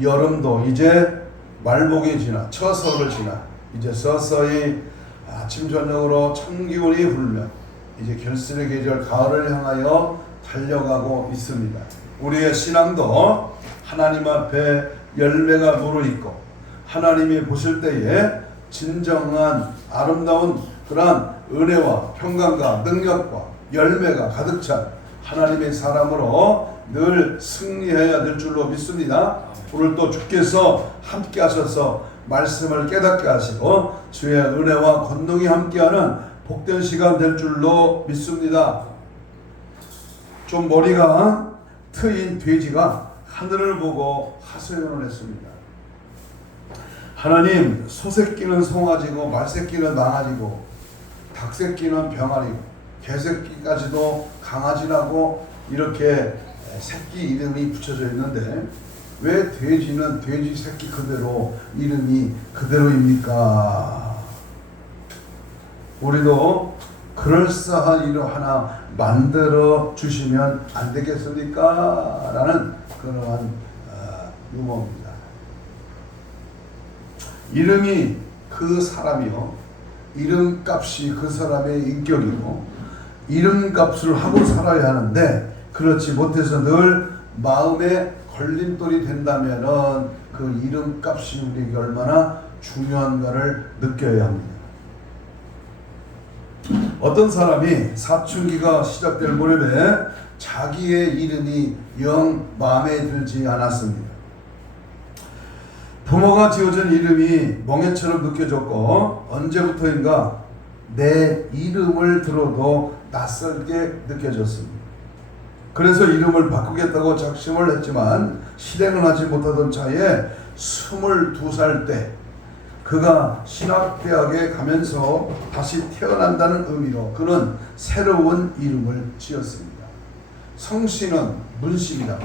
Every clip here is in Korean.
여름도 이제 말복이 지나 처서를 지나 이제 서서히 아침 저녁으로 찬 기운이 불면 이제 결실의 계절 가을을 향하여 달려가고 있습니다. 우리의 신앙도 하나님 앞에 열매가 무르익고 하나님이 보실 때에 진정한 아름다운 그러한 은혜와 평강과 능력과 열매가 가득 찬 하나님의 사람으로 늘 승리해야 될 줄로 믿습니다. 오늘 또 주께서 함께 하셔서 말씀을 깨닫게 하시고 주의 은혜와 권능이 함께하는 복된 시간 될 줄로 믿습니다. 좀 머리가 트인 돼지가 하늘을 보고 하소연을 했습니다. 하나님, 소새끼는 송아지고 말새끼는 망아지고 닭새끼는 병아리고 개새끼까지도 강아지라고 이렇게 새끼 이름이 붙여져 있는데 왜 돼지는 돼지 새끼 그대로 이름이 그대로입니까? 우리도 그럴싸한 이름 하나 만들어 주시면 안 되겠습니까? 라는 그러한 유머입니다. 이름이 그 사람이요, 이름값이 그 사람의 인격이고 이름값을 하고 살아야 하는데 그렇지 못해서 늘 마음에 걸림돌이 된다면은 그 이름값이 우리에게 얼마나 중요한가를 느껴야 합니다. 어떤 사람이 사춘기가 시작될 무렵에 자기의 이름이 영 마음에 들지 않았습니다. 부모가 지어준 이름이 멍해처럼 느껴졌고 언제부터인가 내 이름을 들어도 낯설게 느껴졌습니다. 그래서 이름을 바꾸겠다고 작심을 했지만 실행을 하지 못하던 차에 22살 때 그가 신학대학에 가면서 다시 태어난다는 의미로 그는 새로운 이름을 지었습니다. 성씨는 문씨입니다.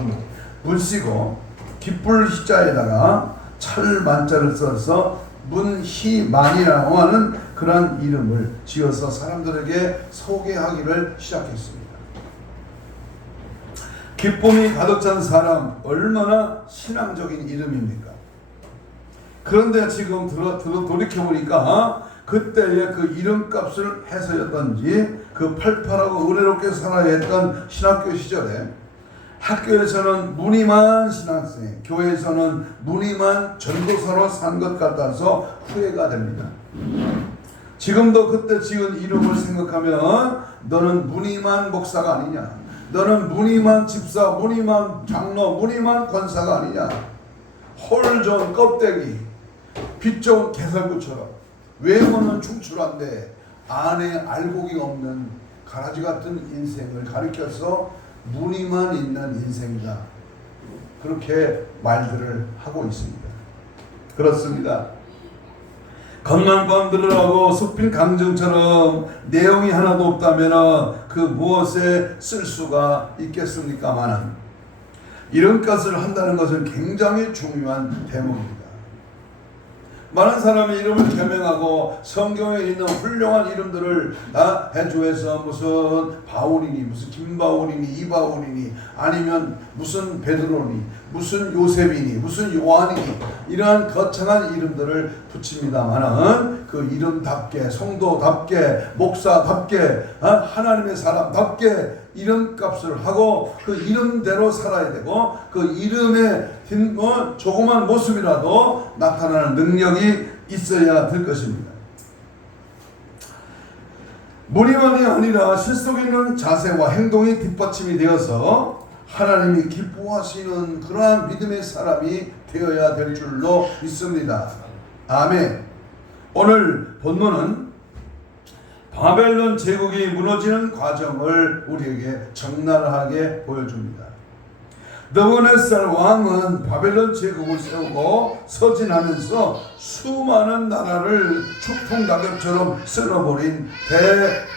문씨고 기쁠 희자에다가 철만자를 써서 문희만이라고 하는 그런 이름을 지어서 사람들에게 소개하기를 시작했습니다. 기쁨이 가득 찬 사람, 얼마나 신앙적인 이름입니까? 그런데 지금 돌이켜보니까 그때의 그 이름값을 해서였던지 그 팔팔하고 은혜롭게 살아야 했던 신학교 시절에 학교에서는 무늬만 신학생, 교회에서는 무늬만 전도사로 산 것 같아서 후회가 됩니다. 지금도 그때 지은 이름을 생각하면 너는 무늬만 목사가 아니냐, 너는 무늬만 집사, 무늬만 장로, 무늬만 권사가 아니냐, 홀 좋은 껍데기, 빛 좋은 개설구처럼 외모는 충출한데 안에 알곡이 없는 가라지 같은 인생을 가리켜서 무늬만 있는 인생이다, 그렇게 말들을 하고 있습니다. 그렇습니다. 겉만 번들으라고 숲인 강정처럼 내용이 하나도 없다면 그 무엇에 쓸 수가 있겠습니까마는 이름값을 한다는 것은 굉장히 중요한 대목입니다. 많은 사람이 이름을 개명하고 성경에 있는 훌륭한 이름들을 다 해주해서 무슨 바울이니 무슨 김바울이니 이바울이니 아니면 무슨 베드로니 무슨 요셉이니 무슨 요한이니 이러한 거창한 이름들을 붙입니다마는 그 이름답게 성도답게 목사답게 하나님의 사람답게 이름값을 하고 그 이름대로 살아야 되고 그 이름에 조그만 모습이라도 나타나는 능력이 있어야 될 것입니다. 무늬만이 아니라 실속 있는 자세와 행동이 뒷받침이 되어서 하나님이 기뻐하시는 그러한 믿음의 사람이 되어야 될 줄로 믿습니다. 아멘. 오늘 본문은 바벨론 제국이 무너지는 과정을 우리에게 적나라하게 보여줍니다. 느부갓네살 왕은 바벨론 제국을 세우고 서진하면서 수많은 나라를 축풍낙엽처럼 쓸어버린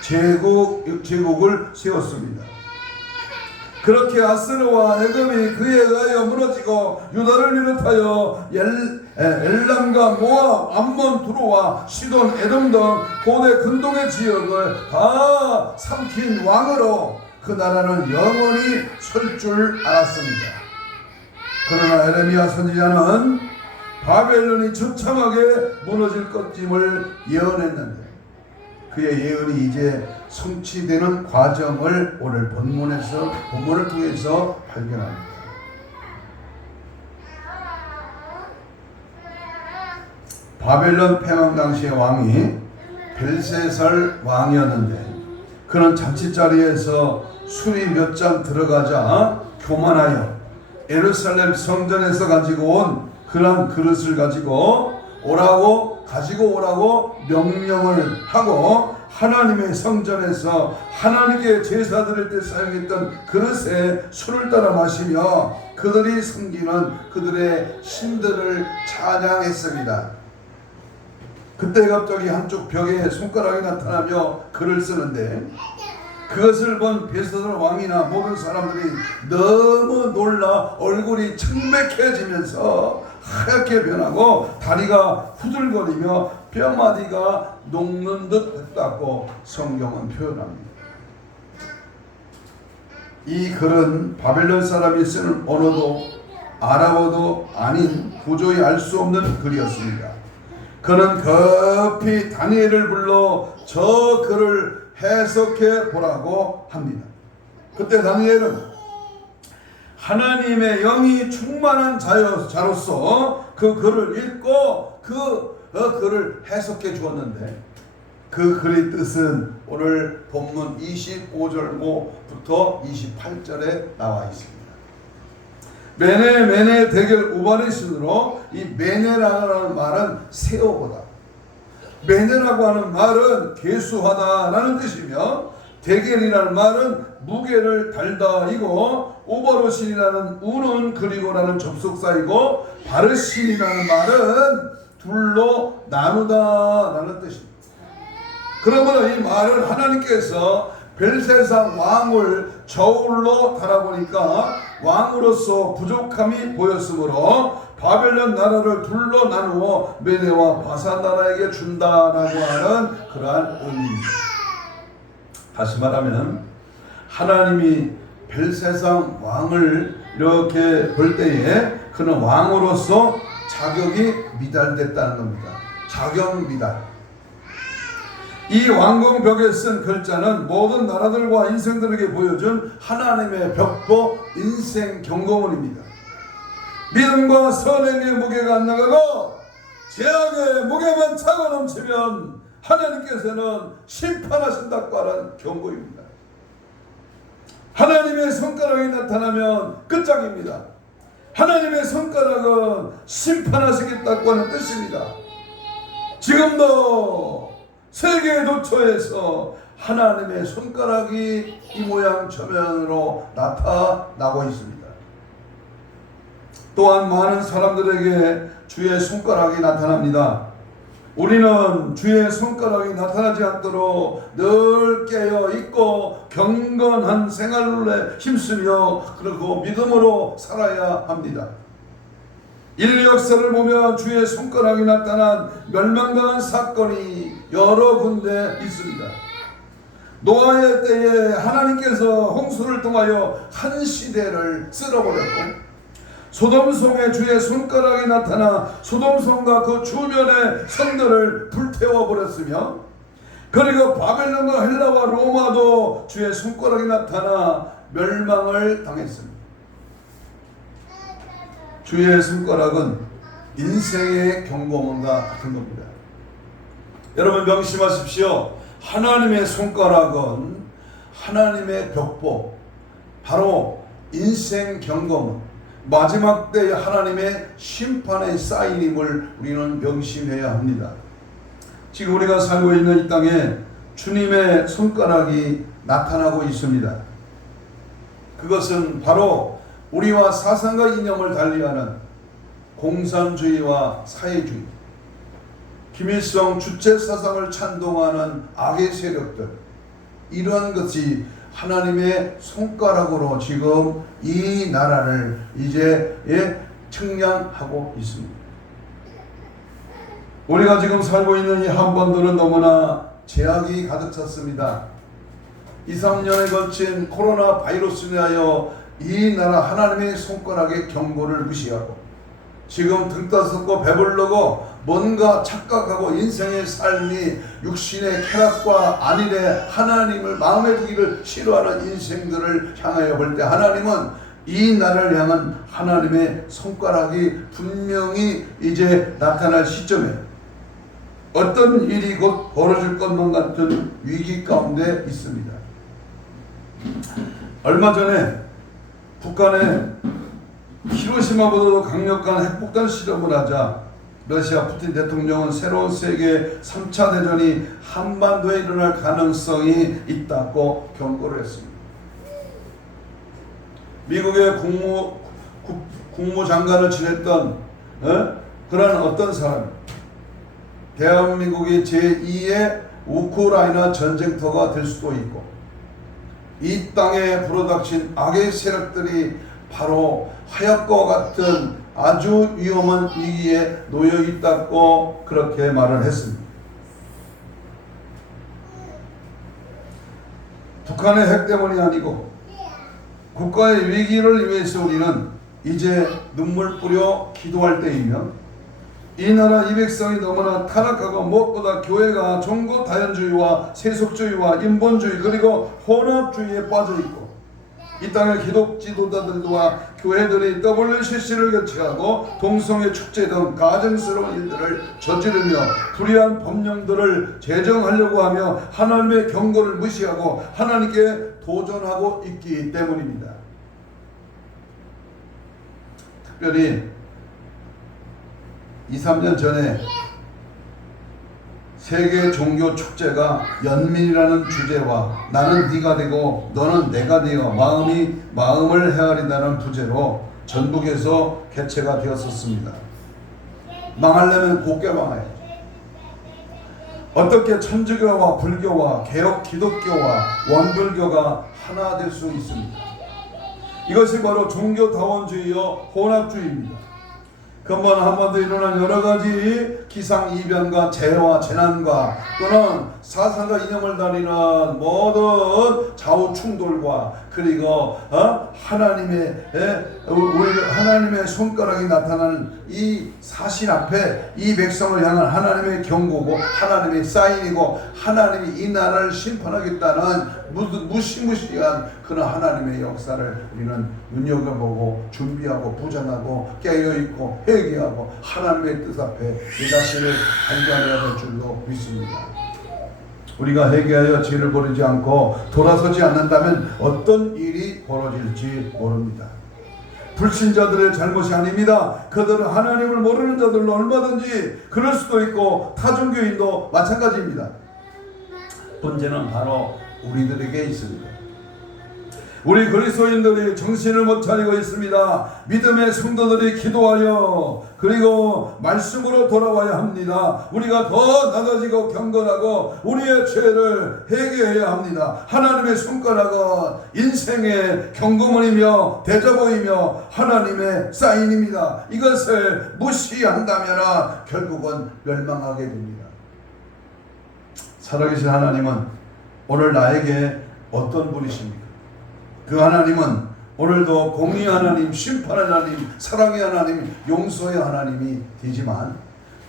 대제국을 세웠습니다. 그렇게 아스르와 에돔이 그에 의하여 무너지고 유다를 비롯하여 엘람과 모압, 암몬, 두로와 시돈, 에돔 등 고대 근동의 지역을 다 삼킨 왕으로 그 나라는 영원히 설 줄 알았습니다. 그러나 에레미야 선지자는 바벨론이 처참하게 무너질 것임을 예언했는데 그의 예언이 이제 성취되는 과정을 오늘 본문을 통해서 발견합니다. 바벨론 패망 당시의 왕이 벨세살 왕이었는데 그는 잔치자리에서 술이 몇 잔 들어가자 교만하여 예루살렘 성전에서 가지고 온 그런 그릇을 가지고 오라고 명령을 하고 하나님의 성전에서 하나님께 제사 드릴 때 사용했던 그릇에 술을 따라 마시며 그들이 섬기는 그들의 신들을 찬양했습니다. 그때 갑자기 한쪽 벽에 손가락이 나타나며 글을 쓰는데 그것을 본 벨사살 왕이나 모든 사람들이 너무 놀라 얼굴이 청백해지면서 하얗게 변하고 다리가 후들거리며 뼈마디가 녹는 듯 했다고 성경은 표현합니다. 이 글은 바벨론 사람이 쓰는 언어도 아랍어도 아닌 도저히 알 수 없는 글이었습니다. 그는 급히 다니엘을 불러 저 글을 해석해 보라고 합니다. 그때 다니엘은 하나님의 영이 충만한 자로서 그 글을 읽고 그 글을 해석해 주었는데 그 글의 뜻은 오늘 본문 25절부터 28절에 나와 있습니다. 메네 대결 우바리순으로 이 메네라는 말은 세어보다 메네라고 하는 말은 계수하다라는 뜻이며 대겔이라는 말은 무게를 달다이고 우바르신이라는 우는 그리고라는 접속사이고 바르신이라는 말은 둘로 나누다라는 뜻입니다. 그러므로 이 말은 하나님께서 벨세살 왕을 저울로 달아보니까 왕으로서 부족함이 보였으므로 바벨론 나라를 둘로 나누어 메대와 바산 나라에게 준다라고 하는 그러한 의미입니다. 다시 말하면 하나님이 벨세살 왕을 이렇게 볼 때에 그는 왕으로서 자격이 미달됐다는 겁니다. 자격 미달. 이 왕궁벽에 쓴 글자는 모든 나라들과 인생들에게 보여준 하나님의 벽보 인생 경고문입니다. 믿음과 선행의 무게가 안 나가고 죄악의 무게만 차고 넘치면 하나님께서는 심판하신다고 하는 경고입니다. 하나님의 손가락이 나타나면 끝장입니다. 하나님의 손가락은 심판하시겠다고 하는 뜻입니다. 지금도 세계 도처에서 하나님의 손가락이 이 모양 저면으로 나타나고 있습니다. 또한 많은 사람들에게 주의 손가락이 나타납니다. 우리는 주의 손가락이 나타나지 않도록 늘 깨어 있고 경건한 생활에 힘쓰며 그리고 믿음으로 살아야 합니다. 인류 역사를 보면 주의 손가락이 나타난 멸망당한 사건이 여러 군데 있습니다. 노아의 때에 하나님께서 홍수를 통하여 한 시대를 쓸어버렸고 소돔성에 주의 손가락이 나타나 소돔성과 그 주변의 성들을 불태워버렸으며 그리고 바벨론과 헬라와 로마도 주의 손가락이 나타나 멸망을 당했습니다. 주의 손가락은 인생의 경고문과 같은 겁니다. 여러분 명심하십시오. 하나님의 손가락은 하나님의 벽보, 바로 인생 경고문, 마지막 때의 하나님의 심판의 사인임을 우리는 명심해야 합니다. 지금 우리가 살고 있는 이 땅에 주님의 손가락이 나타나고 있습니다. 그것은 바로 우리와 사상과 이념을 달리하는 공산주의와 사회주의, 김일성 주체 사상을 찬동하는 악의 세력들, 이러한 것이 하나님의 손가락으로 지금 이 나라를 이제 측량하고 있습니다. 우리가 지금 살고 있는 이 한반도는 너무나 제약이 가득 찼습니다. 2, 3년에 걸친 코로나 바이러스로 인하여 이 나라 하나님의 손가락의 경고를 무시하고 지금 등 떠섰고 배부르고 뭔가 착각하고 인생의 삶이 육신의 쾌락과 안일의 하나님을 마음에 두기를 싫어하는 인생들을 향하여 볼 때 하나님은 이 나라를 향한 하나님의 손가락이 분명히 이제 나타날 시점에 어떤 일이 곧 벌어질 것만 같은 위기 가운데 있습니다. 얼마 전에 북한에 히로시마보다도 강력한 핵폭탄 실험을 하자 러시아 푸틴 대통령은 새로운 세계 3차 대전이 한반도에 일어날 가능성이 있다고 경고를 했습니다. 미국의 국무장관을 지냈던 그런 어떤 사람, 대한민국이 제2의 우크라이나 전쟁터가 될 수도 있고 이 땅에 불어닥친 악의 세력들이 바로 하얗과 같은 아주 위험한 위기에 놓여 있다고 그렇게 말을 했습니다. 북한의 핵 때문이 아니고 국가의 위기를 위해서 우리는 이제 눈물 뿌려 기도할 때이며 이 나라 이 백성이 너무나 타락하고 무엇보다 교회가 종교 다연주의와 세속주의와 인본주의 그리고 혼합주의에 빠져있고 이 땅의 기독 지도자들과 교회들이 WCC를 개최하고 동성애 축제 등 가증스러운 일들을 저지르며 불의한 법령들을 제정하려고 하며 하나님의 경고를 무시하고 하나님께 도전하고 있기 때문입니다. 특별히 2, 3년 전에 세계 종교 축제가 연민이라는 주제와 나는 네가 되고 너는 내가 되어 마음을 헤아린다는 부제로 전북에서 개최가 되었었습니다. 망하려면 곱게 망해요. 어떻게 천주교와 불교와 개혁 기독교와 원불교가 하나 될 수 있습니까? 이것이 바로 종교다원주의여 혼합주의입니다. 근본 한반도에 일어난 여러가지 기상이변과 재해와 재난과 또는 사상과 이념을 다니는 모든 좌우 충돌과 그리고 하나님의 손가락이 나타나는 이 사실 앞에 이 백성을 향한 하나님의 경고고 하나님의 사인이고 하나님이 이 나라를 심판하겠다는 무시무시한 그런 하나님의 역사를 우리는 눈여겨보고 준비하고 부정하고 깨어있고 회개하고 하나님의 뜻 앞에 내 자신을 단결해야 될 줄로 믿습니다. 우리가 회개하여 죄를 버리지 않고 돌아서지 않는다면 어떤 일이 벌어질지 모릅니다. 불신자들의 잘못이 아닙니다. 그들은 하나님을 모르는 자들로 얼마든지 그럴 수도 있고 타종교인도 마찬가지입니다. 문제는 바로 우리들에게 있습니다. 우리 그리스도인들이 정신을 못 차리고 있습니다. 믿음의 성도들이 기도하여 그리고 말씀으로 돌아와야 합니다. 우리가 더 낮아지고 경건하고 우리의 죄를 회개해야 합니다. 하나님의 손가락은 인생의 경고문이며 대자보이며 하나님의 사인입니다. 이것을 무시한다면 결국은 멸망하게 됩니다. 살아계신 하나님은 오늘 나에게 어떤 분이십니까? 그 하나님은 오늘도 공의 하나님, 심판 하나님, 사랑의 하나님, 용서의 하나님이 되지만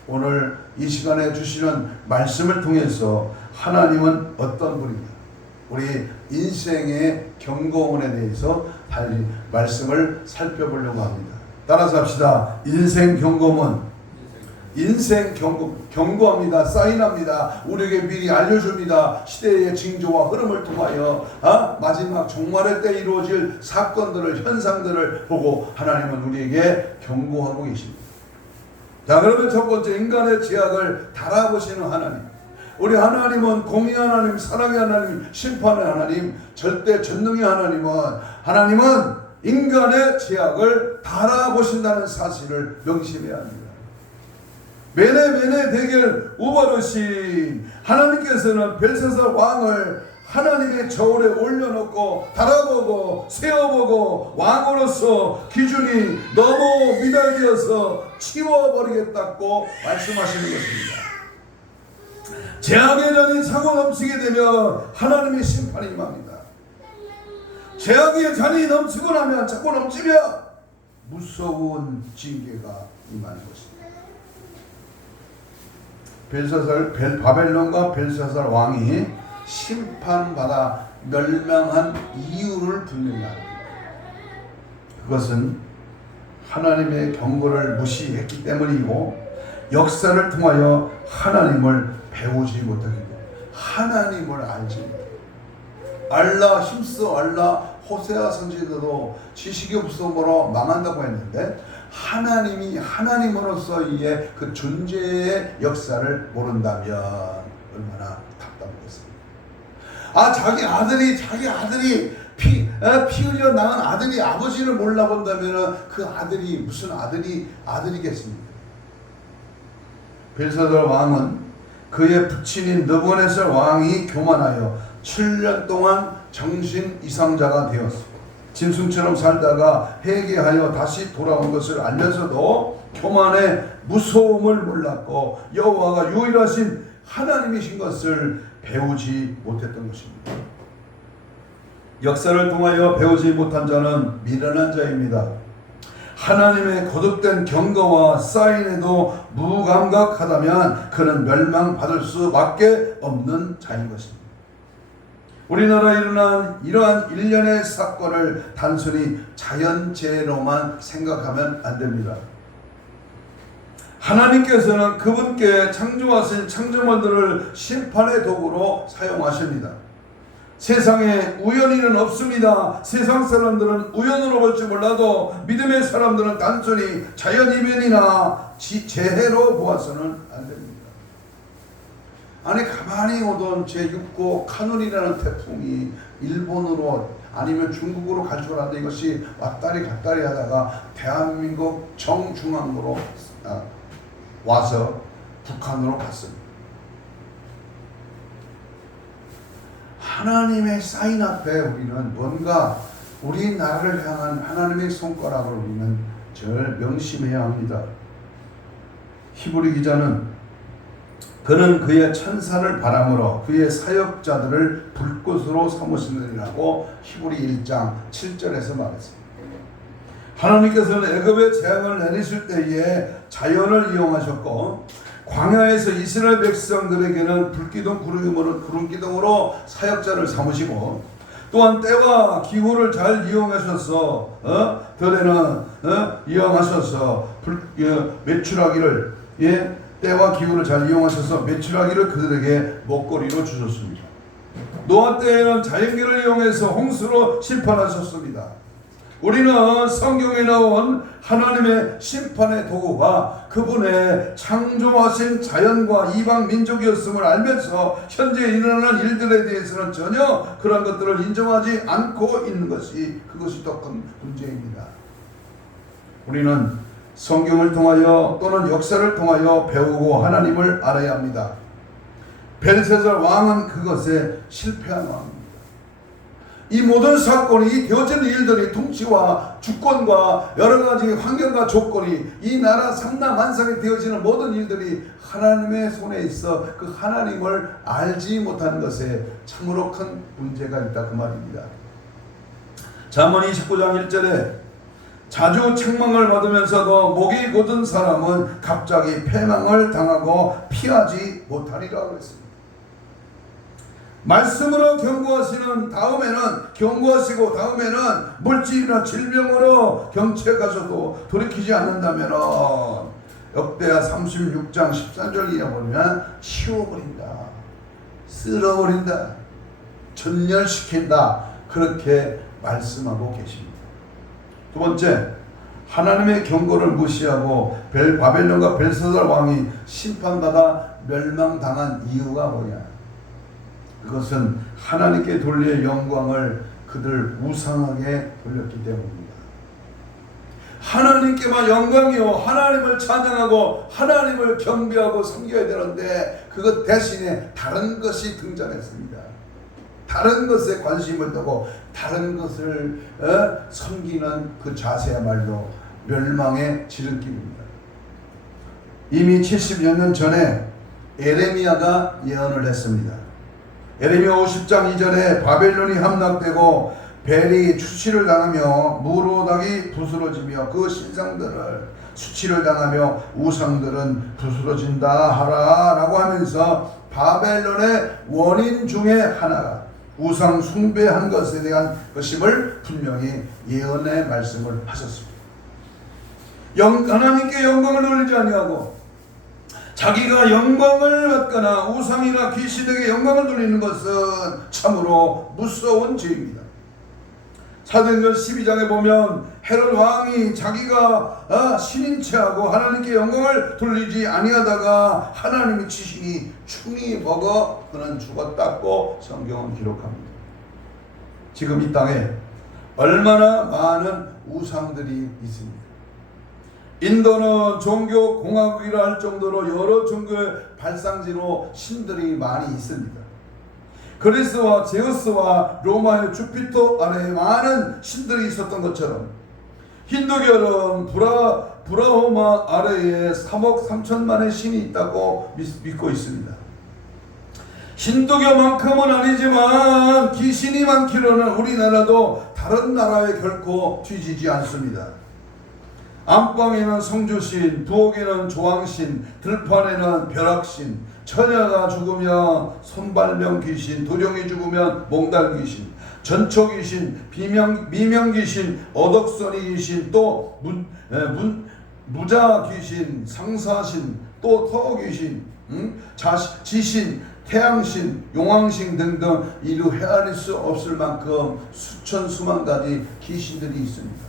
오늘 이 시간에 주시는 말씀을 통해서 하나님은 어떤 분입니까? 우리 인생의 경고문에 대해서 다시 말씀을 살펴보려고 합니다. 따라서 합시다. 인생 경고문. 인생 경고합니다. 사인합니다. 우리에게 미리 알려줍니다. 시대의 징조와 흐름을 통하여 마지막 종말의 때 이루어질 사건들을 현상들을 보고 하나님은 우리에게 경고하고 계십니다. 자, 그러면 첫 번째 인간의 죄악을 달아보시는 하나님. 우리 하나님은 공의의 하나님, 사랑의 하나님, 심판의 하나님, 절대 전능의 하나님은 인간의 죄악을 달아보신다는 사실을 명심해야 합니다. 메네 대결 우바르신 하나님께서는 벨사살 왕을 하나님의 저울에 올려놓고 달아보고 세어보고 왕으로서 기준이 너무 미달되어서 치워버리겠다고 말씀하시는 것입니다. 재앙의 전이 차고 넘치게 되면 하나님의 심판이 임합니다. 죄악의 잔이 넘치고 나면 자꾸 넘치면 무서운 징계가 임하는 것입니다. 바벨론과 벨사살 왕이 심판받아 멸망한 이유를 분명히 합니다. 그것은 하나님의 경고를 무시했기 때문이고 역사를 통하여 하나님을 배우지 못하기 때문에 하나님을 알지 못합니다. 알라 힘써 알라 호세아 선지자도 지식이 없어서 망한다고 했는데 하나님이 하나님으로서의 그 존재의 역사를 모른다면 얼마나 답답하겠습니까? 자기 아들이 피 흘려 낳은 아들이 아버지를 몰라본다면 그 아들이 무슨 아들이겠습니까? 벨사살 왕은 그의 부친인 느부갓네살 왕이 교만하여 7년 동안 정신 이상자가 되었습니다. 짐승처럼 살다가 회개하여 다시 돌아온 것을 알면서도 교만의 무서움을 몰랐고 여호와가 유일하신 하나님이신 것을 배우지 못했던 것입니다. 역사를 통하여 배우지 못한 자는 미련한 자입니다. 하나님의 거듭된 경고와 사인에도 무감각하다면 그는 멸망받을 수밖에 없는 자인 것입니다. 우리나라에 일어난 이러한 일련의 사건을 단순히 자연재해로만 생각하면 안 됩니다. 하나님께서는 그분께 창조하신 창조물들을 심판의 도구로 사용하십니다. 세상에 우연히는 없습니다. 세상 사람들은 우연으로 볼 줄 몰라도 믿음의 사람들은 단순히 자연이변이나 재해로 보아서는 안 됩니다. 아니 가만히 오던 제6호 카눈이라는 태풍이 일본으로 아니면 중국으로 갈 줄 알았는데 이것이 왔다리 갔다리 하다가 대한민국 정중앙으로 와서 북한으로 갔습니다. 하나님의 사인 앞에 우리는 뭔가 우리나라를 향한 하나님의 손가락을 우리는 절 명심해야 합니다. 히브리 기자는 그는 그의 천사를 바람으로 그의 사역자들을 불꽃으로 삼으시느니라고 히브리 1장 7절에서 말했습니다. 하나님께서는 애굽에 재앙을 내리실 때에 자연을 이용하셨고 광야에서 이스라엘 백성들에게는 불기둥 구름기둥으로 사역자를 삼으시고 또한 때와 기후를 잘 이용하셔서 들에는 이용하셔서 메추라기를 때와 기후를 잘 이용하셔서 메추라기를 그들에게 먹거리로 주셨습니다. 노아 때에는 자연계를 이용해서 홍수로 심판하셨습니다. 우리는 성경에 나온 하나님의 심판의 도구가 그분의 창조하신 자연과 이방 민족이었음을 알면서 현재 일어나는 일들에 대해서는 전혀 그런 것들을 인정하지 않고 있는 것이 그것이 더 큰 문제입니다. 우리는 성경을 통하여 또는 역사를 통하여 배우고 하나님을 알아야 합니다. 벨사살 왕은 그것에 실패한 왕입니다. 이 모든 사건이 되어지는 일들이 통치와 주권과 여러 가지 환경과 조건이 이 나라 삼라만상에 되어지는 모든 일들이 하나님의 손에 있어 그 하나님을 알지 못하는 것에 참으로 큰 문제가 있다 그 말입니다. 잠언 29장 1절에 자주 책망을 받으면서도 목이 곧은 사람은 갑자기 패망을 당하고 피하지 못하리라고 했습니다. 말씀으로 경고하시고 다음에는 물질이나 질병으로 경책하셔도 돌이키지 않는다면 역대하 36장 13절에 보면 치워버린다, 쓸어버린다, 전멸시킨다 그렇게 말씀하고 계십니다. 두 번째, 하나님의 경고를 무시하고 바벨론과 벨사살 왕이 심판받아 멸망당한 이유가 뭐냐? 그것은 하나님께 돌릴 영광을 그들 우상하게 돌렸기 때문입니다. 하나님께만 영광이요 하나님을 찬양하고 하나님을 경배하고 섬겨야 되는데 그것 대신에 다른 것이 등장했습니다. 다른 것에 관심을 두고 다른 것을 섬기는 그 자세야말로 멸망의 지름길입니다. 이미 70여 년 전에 에레미야가 예언을 했습니다. 에레미야 50장 2절에 바벨론이 함락되고 벨이 수치를 당하며 무로닥이 부스러지며 그 신상들을 수치를 당하며 우상들은 부스러진다 하라 라고 하면서 바벨론의 원인 중에 하나가 우상 숭배한 것에 대한 것임을 분명히 예언의 말씀을 하셨습니다. 하나님께 영광을 돌리지 아니하고 자기가 영광을 받거나 우상이나 귀신에게 영광을 돌리는 것은 참으로 무서운 죄입니다. 사도행전 12장에 보면 헤롯 왕이 자기가 신인 체하고 하나님께 영광을 돌리지 아니하다가 하나님의 치신이 충이 먹어 그는 죽었다고 성경은 기록합니다. 지금 이 땅에 얼마나 많은 우상들이 있습니다. 인도는 종교 공화국이라 할 정도로 여러 종교의 발상지로 신들이 많이 있습니다. 그리스와 제우스와 로마의 주피터 아래에 많은 신들이 있었던 것처럼 힌두교는 브라호마 아래에 3억 3천만의 신이 있다고 믿고 있습니다. 힌두교만큼은 아니지만 귀신이 많기로는 우리나라도 다른 나라에 결코 뒤지지 않습니다. 안방에는 성주신, 부엌에는 조왕신, 들판에는 벼락신, 처녀가 죽으면 손발명 귀신, 도령이 죽으면 몽달 귀신, 전초 귀신, 미명 귀신, 어덕선이 귀신, 또 무자 귀신, 상사신, 또 터 귀신, 지신, 태양신, 용왕신 등등 이루 헤아릴 수 없을 만큼 수천 수만 가지 귀신들이 있습니다.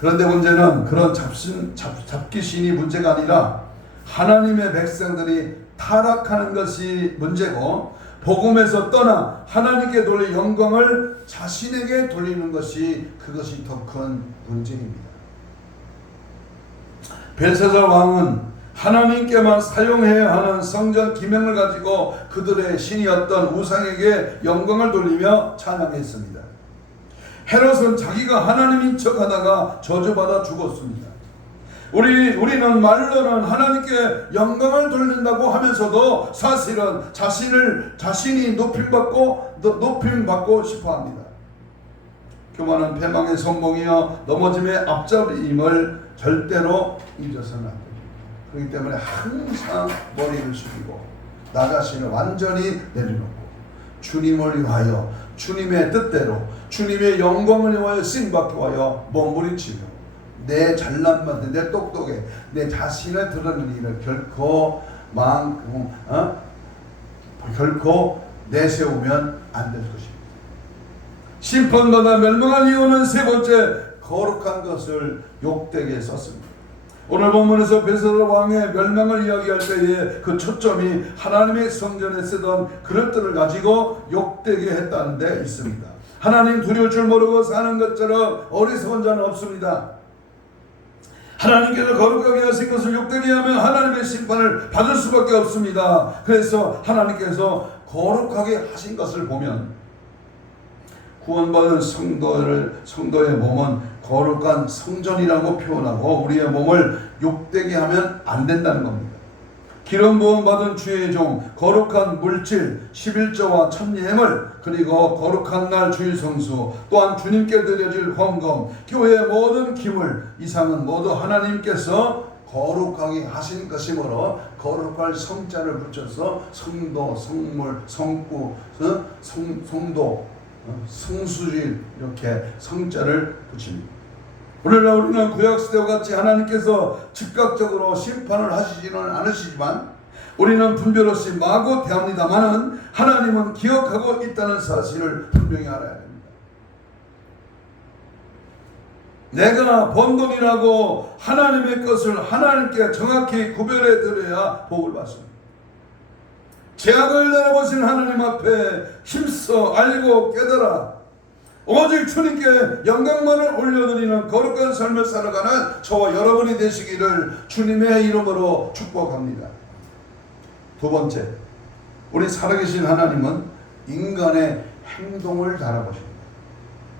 그런데 문제는 그런 잡귀신이 문제가 아니라 하나님의 백성들이 타락하는 것이 문제고 복음에서 떠나 하나님께 돌릴 영광을 자신에게 돌리는 것이 그것이 더 큰 문제입니다. 벨사살 왕은 하나님께만 사용해야 하는 성전 기명을 가지고 그들의 신이었던 우상에게 영광을 돌리며 찬양했습니다. 헤롯은 자기가 하나님인 척하다가 저주받아 죽었습니다. 우리는 말로는 하나님께 영광을 돌린다고 하면서도 사실은 자신이 높임받고 싶어합니다. 교만은 패망의 선봉이여 넘어짐의 앞잡임을 절대로 잊어서는 안 됩니다. 그렇기 때문에 항상 머리를 숙이고 나 자신을 완전히 내려놓고 주님을 위하여 주님의 뜻대로 주님의 영광을 위하여 쓰임받기 위하여 몸부림치며 내 잘난만데 내 똑똑해 내 자신을 드러내는 일을 결코 내세우면 안 될 것입니다. 심판받아 멸망한 이유는 세 번째, 거룩한 것을 욕되게 썼습니다. 오늘 본문에서 벨사살 왕의 멸망을 이야기할 때에 그 초점이 하나님의 성전에 쓰던 그릇들을 가지고 욕되게 했다는 데 있습니다. 하나님 두려울 줄 모르고 사는 것처럼 어리석은 자는 없습니다. 하나님께서 거룩하게 하신 것을 욕되게 하면 하나님의 심판을 받을 수밖에 없습니다. 그래서 하나님께서 거룩하게 하신 것을 보면 구원받은 성도의 몸은 거룩한 성전이라고 표현하고 우리의 몸을 욕되게 하면 안 된다는 겁니다. 기름 부음 받은 주의 종, 거룩한 물질, 11조와 천예물, 그리고 거룩한 날 주일 성수, 또한 주님께 드려질 헌금, 교회의 모든 기물 이상은 모두 하나님께서 거룩하게 하신 것이므로 거룩할 성자를 붙여서 성도, 성물, 성구, 성도, 성수질 이렇게 성자를 붙입니다. 우리는 구약시대와 같이 하나님께서 즉각적으로 심판을 하시지는 않으시지만 우리는 분별 없이 마구 대합니다마는 하나님은 기억하고 있다는 사실을 분명히 알아야 됩니다. 내가 번 돈이라고 하나님의 것을 하나님께 정확히 구별해 드려야 복을 받습니다. 죄악을 내려보신 하나님 앞에 힘써 알고 깨달아 오직 주님께 영광만을 올려드리는 거룩한 삶을 살아가는 저와 여러분이 되시기를 주님의 이름으로 축복합니다. 두 번째, 우리 살아계신 하나님은 인간의 행동을 달아보십니다.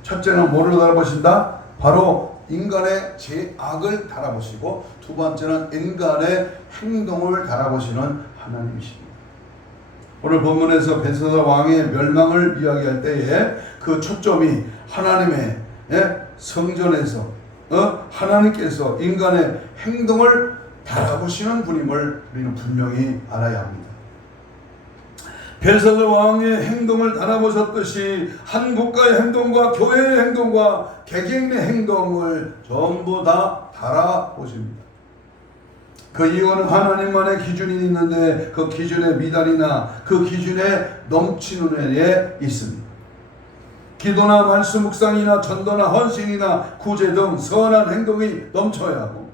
첫째는 뭐를 달아보신다? 바로 인간의 죄악을 달아보시고 두 번째는 인간의 행동을 달아보시는 하나님이십니다. 오늘 본문에서 벨사살 왕의 멸망을 이야기할 때에 그 그 초점이 하나님의 성전에서 하나님께서 인간의 행동을 바라보시는 분임을 우리는 분명히 알아야 합니다. 벨사살 왕의 행동을 바라보셨듯이 한 국가의 행동과 교회의 행동과 개개인의 행동을 전부 다 바라보십니다. 그 이유는 하나님만의 기준이 있는데 그 기준의 미달이나 그 기준에 넘치는 애에 있습니다. 기도나 말씀 묵상이나 전도나 헌신이나 구제 등 선한 행동이 넘쳐야 하고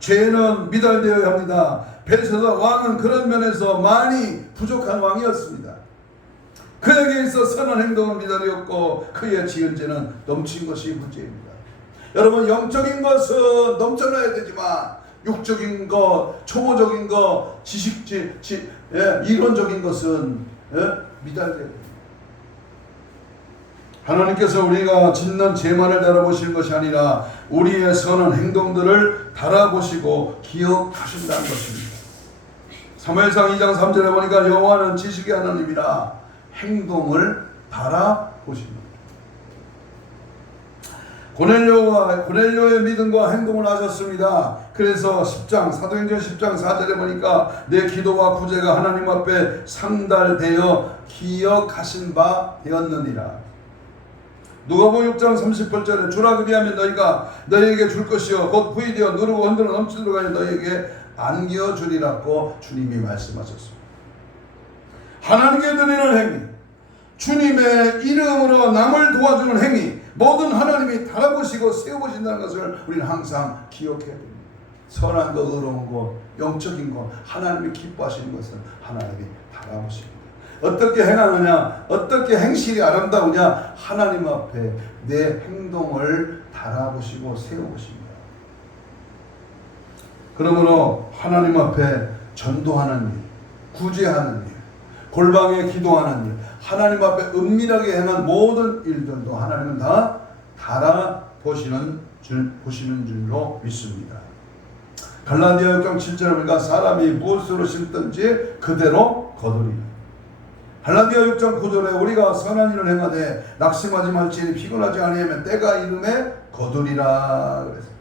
죄는 미달되어야 합니다. 벨사살 왕은 그런 면에서 많이 부족한 왕이었습니다. 그에게 있어 선한 행동은 미달이었고 그의 지은 죄는 넘친 것이 문제입니다. 여러분, 영적인 것은 넘쳐나야 되지만 육적인 것, 초보적인 것, 이론적인 것은 미달되어야 됩니다. 하나님께서 우리가 짓는 죄만을 바라보시는 것이 아니라 우리의 선한 행동들을 바라보시고 기억하신다는 것입니다. 사무엘상 2장 3절에 보니까 여호와는 지식의 하나님이라 행동을 바라보십니다. 고넬료의 믿음과 행동을 하셨습니다. 그래서 사도행전 10장 4절에 보니까 내 기도와 구제가 하나님 앞에 상달되어 기억하신 바 되었느니라. 누가복음 6장 38절에 주라 그리하면 너희가 너희에게 줄 것이요 곧 후이되어 누르고 흔들어 넘치도록 하여 너희에게 안겨주리라고 주님이 말씀하셨습니다. 하나님께 드리는 행위, 주님의 이름으로 남을 도와주는 행위, 모든 하나님이 바라보시고 세워보신다는 것을 우리는 항상 기억해야 됩니다. 선한 것, 의로운 것, 영적인 것, 하나님이 기뻐하시는 것을 하나님이 바라보십니다. 어떻게 행하느냐, 어떻게 행실이 아름다우냐, 하나님 앞에 내 행동을 바라보시고 세워보십니다. 그러므로 하나님 앞에 전도하는 일, 구제하는 일, 골방에 기도하는 일, 하나님 앞에 은밀하게 행한 모든 일들도 하나님은 다 바라보시는 줄로 믿습니다. 갈라디아 6장 7절에 보니까 사람이 무엇으로 심든지 그대로 거두리라. 갈라디아 6장 9절에 우리가 선한 일을 행하되 낙심하지 말지니 피곤하지 아니하면 때가 이름에 거두리라 그랬습니다.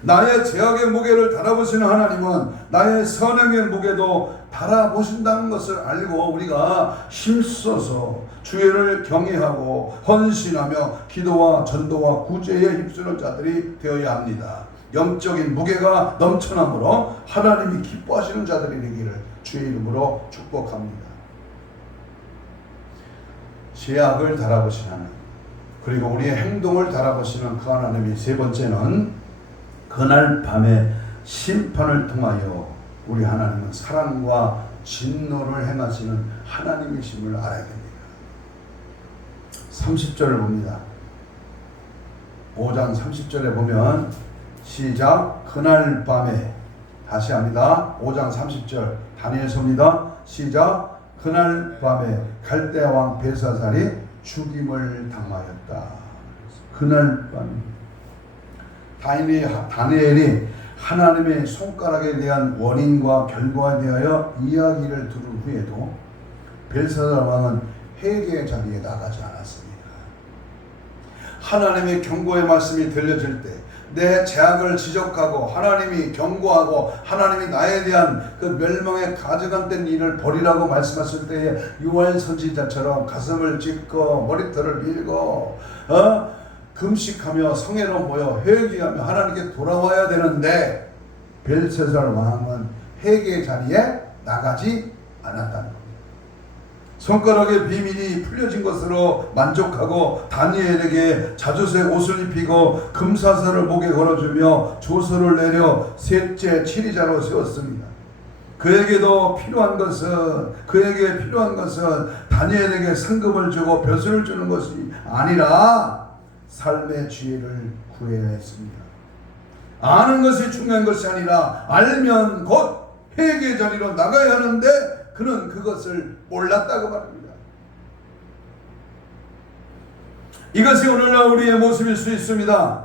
나의 죄악의 무게를 바라보시는 하나님은 나의 선행의 무게도 바라보신다는 것을 알고 우리가 힘써서 주의를 경외하고 헌신하며 기도와 전도와 구제에 힘쓰는 자들이 되어야 합니다. 영적인 무게가 넘쳐나므로 하나님이 기뻐하시는 자들이 되기를 주의 이름으로 축복합니다. 죄악을 바라보시는 하나님, 그리고 우리의 행동을 바라보시는 그 하나님이 세 번째는 그날 밤에 심판을 통하여 우리 하나님은 사랑과 진노를 행하시는 하나님이심을 알아야 됩니다. 30절을 봅니다. 5장 30절에 보면 시작, 그날 밤에, 다시 합니다. 5장 30절 다니엘서입니다. 시작, 그날 밤에 갈대아 왕 벨사살이 죽임을 당하였다. 그날 밤에 다니엘이 하나님의 손가락에 대한 원인과 결과에 대하여 이야기를 들은 후에도 벨사살 왕은 회개의 자리에 나가지 않았습니다. 하나님의 경고의 말씀이 들려질 때 내 죄악을 지적하고 하나님이 경고하고 하나님이 나에 대한 그 멸망에 가져간된 일을 버리라고 말씀하실 때에 요엘 선지자처럼 가슴을 찢고 머리털을 밀고 금식하며 성회로 모여 회개하며 하나님께 돌아와야 되는데 벨사살 왕은 회개의 자리에 나가지 않았다는 겁니다. 손가락의 비밀이 풀려진 것으로 만족하고 다니엘에게 자주색 옷을 입히고 금사슬을 목에 걸어주며 조서를 내려 셋째 7위자로 세웠습니다. 그에게 필요한 것은 다니엘에게 상급을 주고 벼슬을 주는 것이 아니라 삶의 지혜를 구해야 했습니다. 아는 것이 중요한 것이 아니라 알면 곧 회개의 자리로 나가야 하는데 그는 그것을 몰랐다고 말합니다. 이것이 오늘날 우리의 모습일 수 있습니다.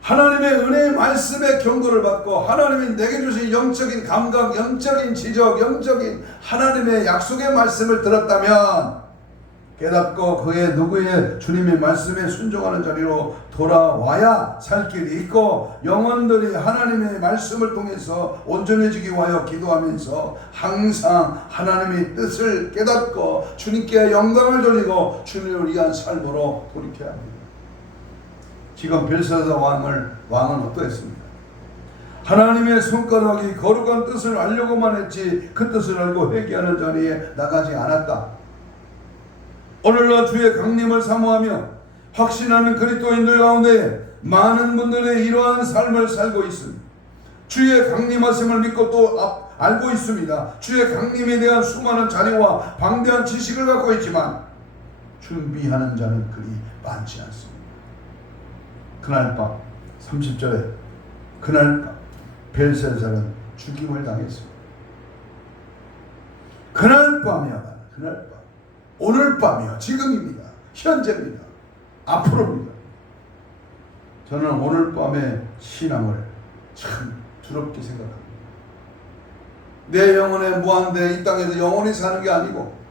하나님의 은혜의 말씀의 경고를 받고 하나님이 내게 주신 영적인 감각, 영적인 지적, 영적인 하나님의 약속의 말씀을 들었다면 깨닫고 그의 누구의 주님의 말씀에 순종하는 자리로 돌아와야 살 길이 있고, 영혼들이 하나님의 말씀을 통해서 온전해지기 위하여 기도하면서 항상 하나님의 뜻을 깨닫고 주님께 영광을 돌리고 주님을 위한 삶으로 돌이켜야 합니다. 지금 벨사살 왕은 어떠했습니까? 하나님의 손가락이 거룩한 뜻을 알려고만 했지 그 뜻을 알고 회개하는 자리에 나가지 않았다. 오늘날 주의 강림을 사모하며 확신하는 그리스도인들 가운데 많은 분들의 이러한 삶을 살고 있습니다. 주의 강림하심을 믿고 또 알고 있습니다. 주의 강림에 대한 수많은 자료와 방대한 지식을 갖고 있지만 준비하는 자는 그리 많지 않습니다. 그날 밤 30절에 그날 밤 벨사살은 죽임을 당했습니다. 그날 밤이야. 그날 밤. 오늘 밤이요. 지금입니다. 현재입니다. 앞으로입니다. 저는 오늘 밤의 신앙을 참 두렵게 생각합니다. 내 영혼의 무한대 이 땅에서 영원히 사는 게 아니고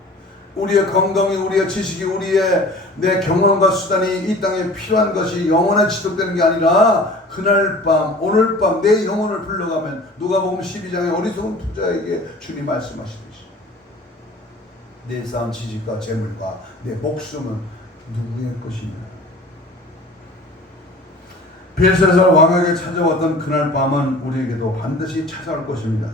우리의 건강이, 우리의 지식이, 우리의 내 경험과 수단이 이 땅에 필요한 것이 영원에 지속되는 게 아니라 그날 밤, 오늘 밤 내 영혼을 불러가면 누가복음 12장에 어리석은 부자에게 주님 말씀하시듯이 내 쌓은 지식과 재물과 내 목숨은 누구의 것이냐. 벨사살 왕에게 찾아왔던 그날 밤은 우리에게도 반드시 찾아올 것입니다.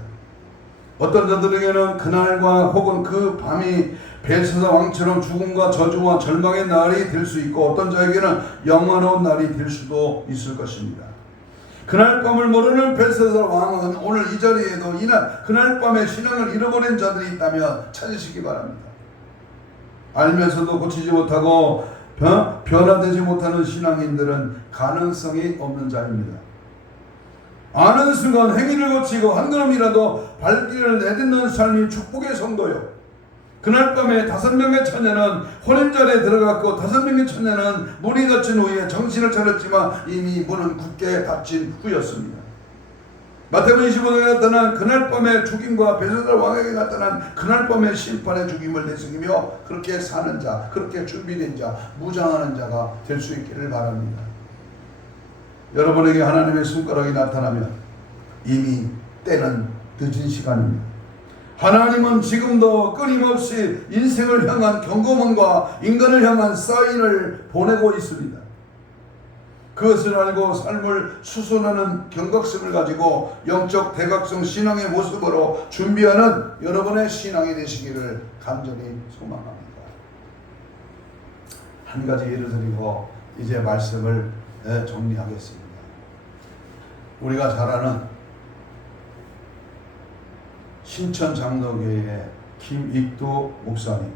어떤 자들에게는 그날과 혹은 그 밤이 벨사살 왕처럼 죽음과 저주와 절망의 날이 될 수 있고 어떤 자에게는 영원한 날이 될 수도 있을 것입니다. 그날 밤을 모르는 벨사살 왕은 오늘 이 자리에도 그날 밤에 신앙을 잃어버린 자들이 있다면 찾으시기 바랍니다. 알면서도 고치지 못하고 변화되지 못하는 신앙인들은 가능성이 없는 자입니다. 아는 순간 행위를 고치고 한 걸음이라도 발길을 내딛는 삶이 축복의 성도요. 그날 밤에 5명의 처녀는 혼인절에 들어갔고 5명의 처녀는 문이 닫힌 후에 정신을 차렸지만 이미 문은 굳게 닫힌 후였습니다. 마태복음 25장에 나타난 그날 밤의 죽임과 벨사살 왕에게 나타난 그날 밤의 심판의 죽임을 내숭이며 그렇게 사는 자, 그렇게 준비된 자, 무장하는 자가 될 수 있기를 바랍니다. 여러분에게 하나님의 손가락이 나타나면 이미 때는 늦은 시간입니다. 하나님은 지금도 끊임없이 인생을 향한 경고문과 인간을 향한 사인을 보내고 있습니다. 그것을 알고 삶을 수선하는 경각심을 가지고 영적 대각성 신앙의 모습으로 준비하는 여러분의 신앙이 되시기를 간절히 소망합니다. 한 가지 예를 드리고 이제 말씀을 정리하겠습니다. 우리가 잘 아는 신천 장로교회의 김익도 목사님,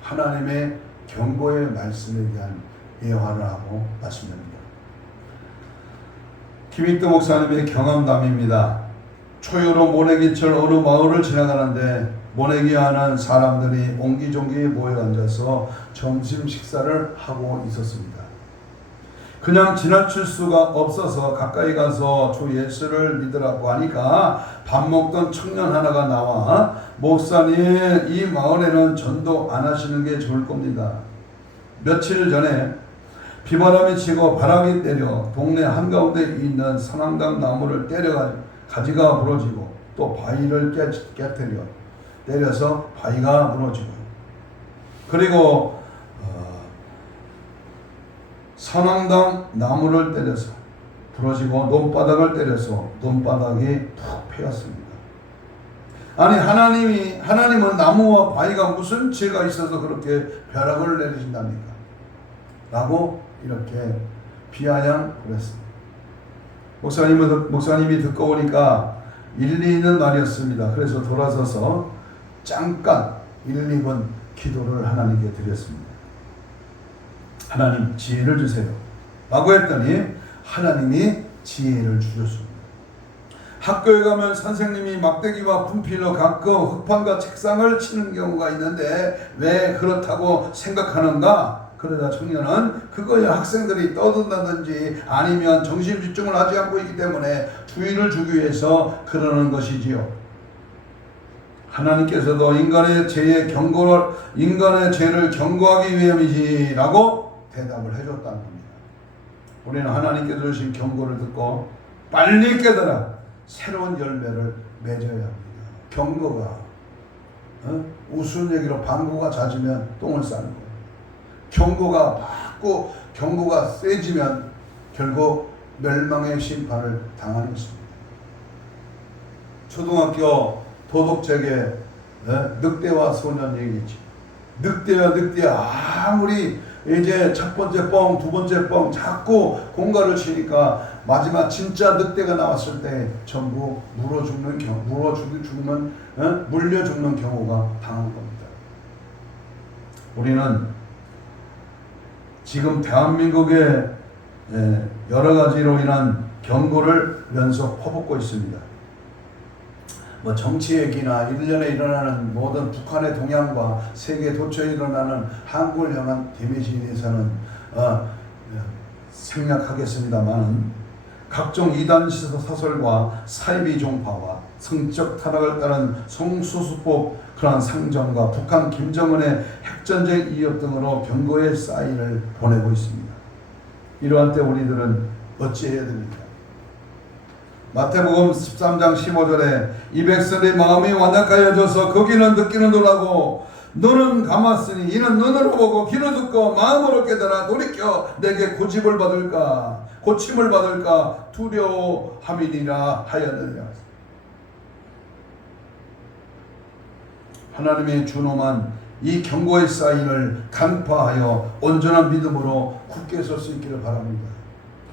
하나님의 경고의 말씀에 대한 예화를 하고 말씀드립니다. 김익도 목사님의 경험담입니다. 초여로 모내기철 어느 마을을 지나가는데 모내기하는 사람들이 옹기종기 모여 앉아서 점심 식사를 하고 있었습니다. 그냥 지나칠 수가 없어서 가까이 가서 주 예수를 믿으라고 하니까 밥 먹던 청년 하나가 나와 목사님, 이 마을에는 전도 안 하시는 게 좋을 겁니다. 며칠 전에 비바람이 치고 바람이 때려 동네 한가운데 있는 선앙당 나무를 때려 가지가 부러지고 또 바위를 깨뜨려 때려서 바위가 무너지고 그리고 선앙당 나무를 때려서 부러지고 논바닥을 때려서 논바닥이 푹 패였습니다. 아니 하나님은 나무와 바위가 무슨 죄가 있어서 그렇게 벼락을 내리신답니까? 라고 이렇게 비아냥거렸습니다. 목사님이 듣고 보니까 일리 있는 말이었습니다. 그래서 돌아서서 잠깐 1, 2분 기도를 하나님께 드렸습니다. 하나님 지혜를 주세요 라고 했더니 하나님이 지혜를 주셨습니다. 학교에 가면 선생님이 막대기와 분필로 가끔 흑판과 책상을 치는 경우가 있는데 왜 그렇다고 생각하는가? 그러자 청년은 그거야 학생들이 떠든다든지 아니면 정신 집중을 하지 않고 있기 때문에 주의를 주기 위해서 그러는 것이지요. 하나님께서도 인간의 죄를 경고하기 위함이지라고 대답을 해줬다는 겁니다. 우리는 하나님께서 주신 경고를 듣고 빨리 깨달아 새로운 열매를 맺어야 합니다. 경고가 우스운 얘기로 방구가 잦으면 똥을 싸는 거예요. 경고가 세지면 결국 멸망의 심판을 당하는 것입니다. 초등학교 도덕책에 늑대와 소년 얘기했지. 늑대야 아무리 이제 첫 번째 뻥, 두 번째 뻥 자꾸 공갈을 치니까 마지막 진짜 늑대가 나왔을 때 전부 물려 죽는 경우가 당한 겁니다. 우리는 지금 대한민국의 여러 가지로 인한 경고를 연속 퍼붓고 있습니다. 뭐 정치 얘기나 1년에 일어나는 모든 북한의 동향과 세계 도처에 일어나는 한국을 향한 데미지에 대해서는 생략하겠습니다만, 각종 이단 사설과 사이비 종파와 성적 타락을 따른 성수수법 그러한 상정과 북한 김정은의 핵전쟁 이역 등으로 경고의 사인을 보내고 있습니다. 이러한 때 우리들은 어찌해야 됩니까? 마태복음 13장 15절에 이 백성의 마음이 완악하여져서 거기는 듣기는 돌아고 눈은 감았으니 이는 눈으로 보고 귀로 듣고 마음으로 깨달아 돌이켜 내게 고침을 받을까 두려워함이니라 하였느니라. 하나님의 준엄한 이 경고의 사인을 간파하여 온전한 믿음으로 굳게 설 수 있기를 바랍니다.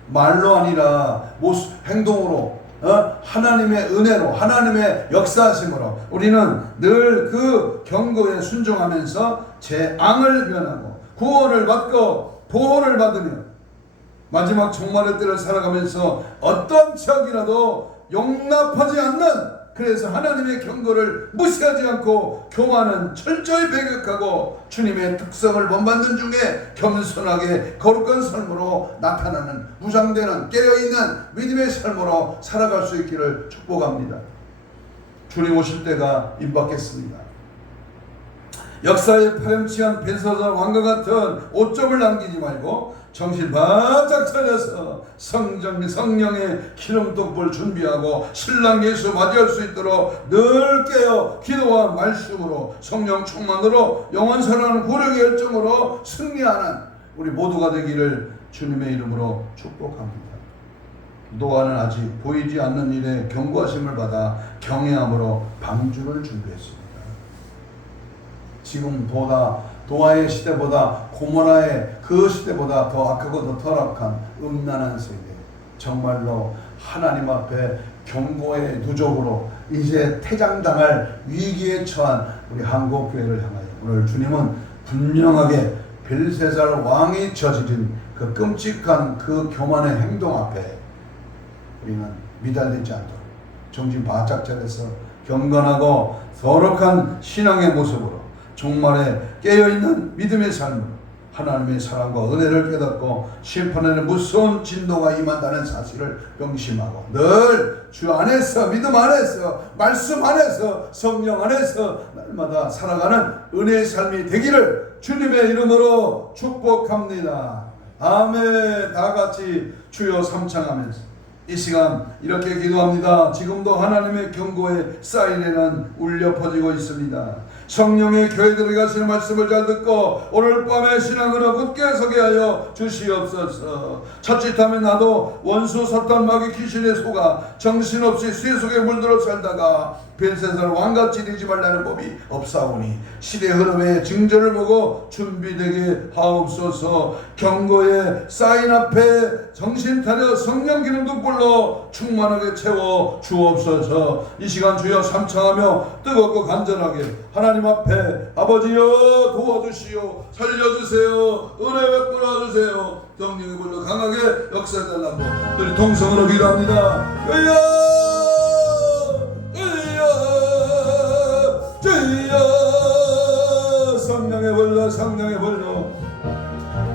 말로 아니라 행동으로, 하나님의 은혜로, 하나님의 역사하심으로 우리는 늘 그 경고에 순종하면서 재앙을 면하고 구원을 받고 보호를 받으며 마지막 종말의 때를 살아가면서 어떤 적이라도 용납하지 않는, 그래서 하나님의 경고를 무시하지 않고 교만은 철저히 배격하고 주님의 특성을 본받는 중에 겸손하게 거룩한 삶으로 나타나는 무장되는 깨어있는 믿음의 삶으로 살아갈 수 있기를 축복합니다. 주님 오실 때가 임박했습니다. 역사의 파렴치한 벤서전 왕과 같은 오점을 남기지 말고 정신 바짝 차려서 성령의 기름떡불 준비하고 신랑 예수 맞이할 수 있도록 늘 깨어 기도와 말씀으로 성령 충만으로 영원 살아가는 고력의 열정으로 승리하는 우리 모두가 되기를 주님의 이름으로 축복합니다. 노아는 아직 보이지 않는 일에 경고하심을 받아 경외함으로 방주를 준비했습니다. 지금보다 노아의 시대보다 고모라의 그 시대보다 더 악하고 더 타락한 음란한 세계, 정말로 하나님 앞에 경고의 누적으로 이제 퇴장당할 위기에 처한 우리 한국교회를 향하여 오늘 주님은 분명하게 벨세살 왕이 저지른 그 끔찍한 그 교만의 행동 앞에 우리는 미달리지 않도록 정신 바짝 차려서 경건하고 거룩한 신앙의 모습으로 종말에 깨어있는 믿음의 삶으로 하나님의 사랑과 은혜를 깨닫고 심판에는 무서운 진노가 임한다는 사실을 명심하고 늘 주 안에서, 믿음 안에서, 말씀 안에서, 성령 안에서 날마다 살아가는 은혜의 삶이 되기를 주님의 이름으로 축복합니다. 아멘. 다 같이 주여 삼창하면서 이 시간 이렇게 기도합니다. 지금도 하나님의 경고의 사인에는 울려 퍼지고 있습니다. 성령의 교회 들어가시는 말씀을 잘 듣고 오늘 밤에 신앙으로 굳게 서게 하여 주시옵소서. 자칫하면 나도 원수 사탄 마귀 귀신에 속아 정신없이 쇠 속에 물들어 살다가 벨세살 왕같이 되지 말라는 법이 없사오니 시대 흐름의 징조를 보고 준비되게 하옵소서. 경고의 사인 앞에 정신 차려 성령 기름도 불러 충만하게 채워 주옵소서. 이 시간 주여 삼창하며 뜨겁고 간절하게 하나님 앞에 아버지여 도와주시오, 살려주세요, 은혜 베풀어 주세요. 성령의 불로 강하게 역사해달라고 우리 통성으로 기도합니다. 주여 주여 성령의 불로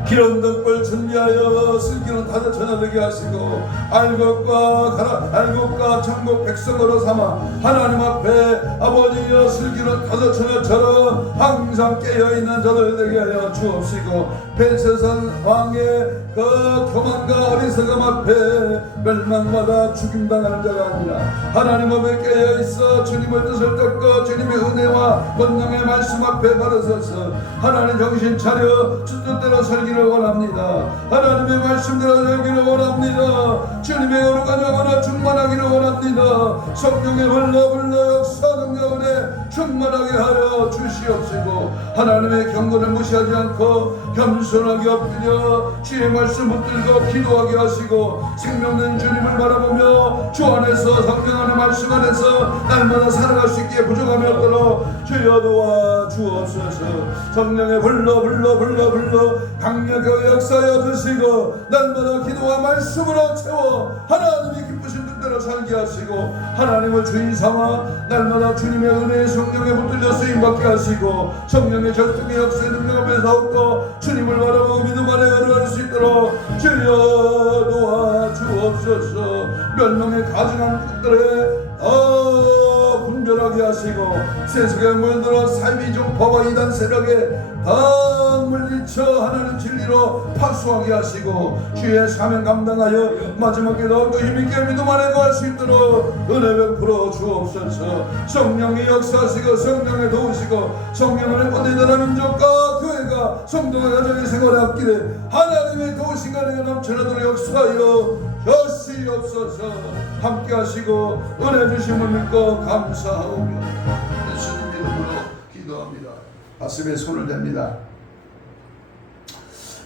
기름등불 준비 위하여 슬기로 다들 전하되게 하시고 알곡과 천국 백성으로 삼아 하나님 앞에 아버지여 슬기로 다들 전하처럼 항상 깨어있는 저들 되게 하여 주옵시고 벨세산 왕의 그 교만과 어리석음 앞에 멸망마다 죽임당하는 자가 아니라 하나님 앞에 깨어있어 주님의 뜻을 듣고 주님의 은혜와 권능의 말씀 앞에 바로서서 하나님 정신 차려 주 뜻대로 살기를 원합니다. 하나님의 말씀대로 살기를 원합니다. 주님의 거룩한 영혼을 충만하기를 원합니다. 성령의 흘러 역사 능력에 충만하게 하여 주시옵시고 하나님의 경고를 무시하지 않고 겸손하게 엎드려 주의 말씀 붙들고 기도하게 하시고 생명된 주님을 바라보며 주 안에서 성령 안의 말씀 안에서 날마다 살아갈 수 있기에 부족함이 없도록 주여 도와 주옵소서. 성령의 불러 강력하게 역사하여 주시고 날마다 기도와 말씀으로 채워 하나님이 기쁘신 뜻대로 살게 하시고 하나님을 주인 삼아 날마다 주님의 은혜의 성령에 붙들려 쓰임받게 하시고 성령의 절뚝의 역사의 능력 앞에서 얻고 주님을 바라보고 믿음 안에 걸어갈 수 있도록 주여 도와 주옵소서. 멸망의 가증한 것들에 분별하게 하시고 세속에 물들어 삶이 종파와 이단 세력에 다 물리쳐 하나님 진리로 파수하게 하시고 주의 사명 감당하여 마지막에 더욱더 힘있게 믿음 안에 거할 수 있도록 은혜 베풀어 주옵소서. 성령이 역사하시고 성령에 도우시고 성령 안에 뻗는 나라 민족과 교회가 성도의 가정의 생활에 앞길에 하나님의 도우신 가능에 넘쳐나도록 역사하여 주시옵소서. 함께 하시고 은혜 주심을 믿고 감사하오며 예수님 이름으로 기도합니다. 가슴에 손을 댑니다.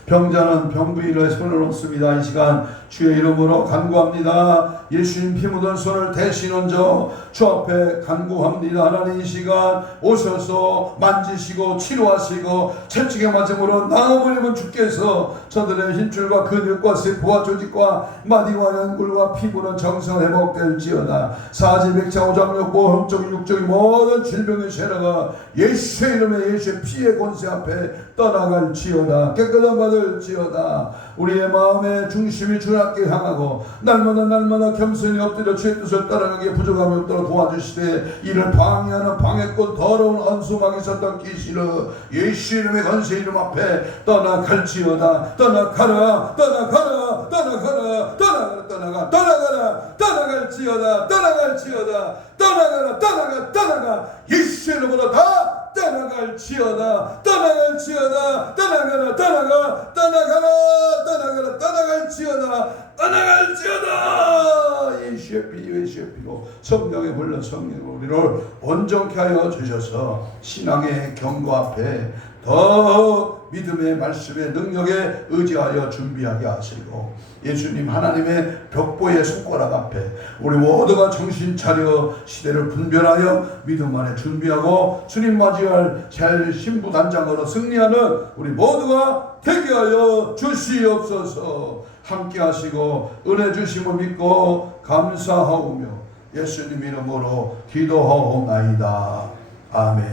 병자는 병부인의 손을 놓습니다. 이 시간 주의 이름으로 간구합니다. 예수님 피 묻은 손을 대신 얹어 주 앞에 간구합니다. 하나님 이 시간 오셔서 만지시고 치료하시고 채찍에 맞음으로 나음을 입은 주께서 저들의 힘줄과 근육과 세포와 조직과 마디와 연골과 피부는 정상 회복될지어다. 사지백차 오장육부 hom적인 육적인 모든 질병의 세라가 예수의 이름에 예수의 피의 권세 앞에 떠나갈지어다. 깨끗한 받을지어다. 우리의 마음의 중심이 주님께 향하고 날마다 겸손히 엎드려 주의 뜻을 따라가기에 부족함이 없도록 도와주시되 이를 방해하는 방해꾼 더러운 언수막이 있었던 기시를 예수 이름의 권세 이름 앞에 떠나갈지어다. 떠나가라 떠나갈지어다. 예수 이름으로 다 떠나갈지어다. 예수의 피로 성령의 불러 성령의 우리를 온전케 하여 주셔서 신앙의 경고 앞에 더 믿음의 말씀의 능력에 의지하여 준비하게 하시고 예수님 하나님의 벽보의 손가락 앞에 우리 모두가 정신 차려 시대를 분별하여 믿음 안에 준비하고 주님 맞이할 새 신부 단장으로 승리하는 우리 모두가 되게 하여 주시옵소서. 함께 하시고 은혜 주심을 믿고 감사하오며 예수님 이름으로 기도하옵나이다. 아멘.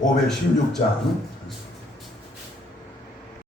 516장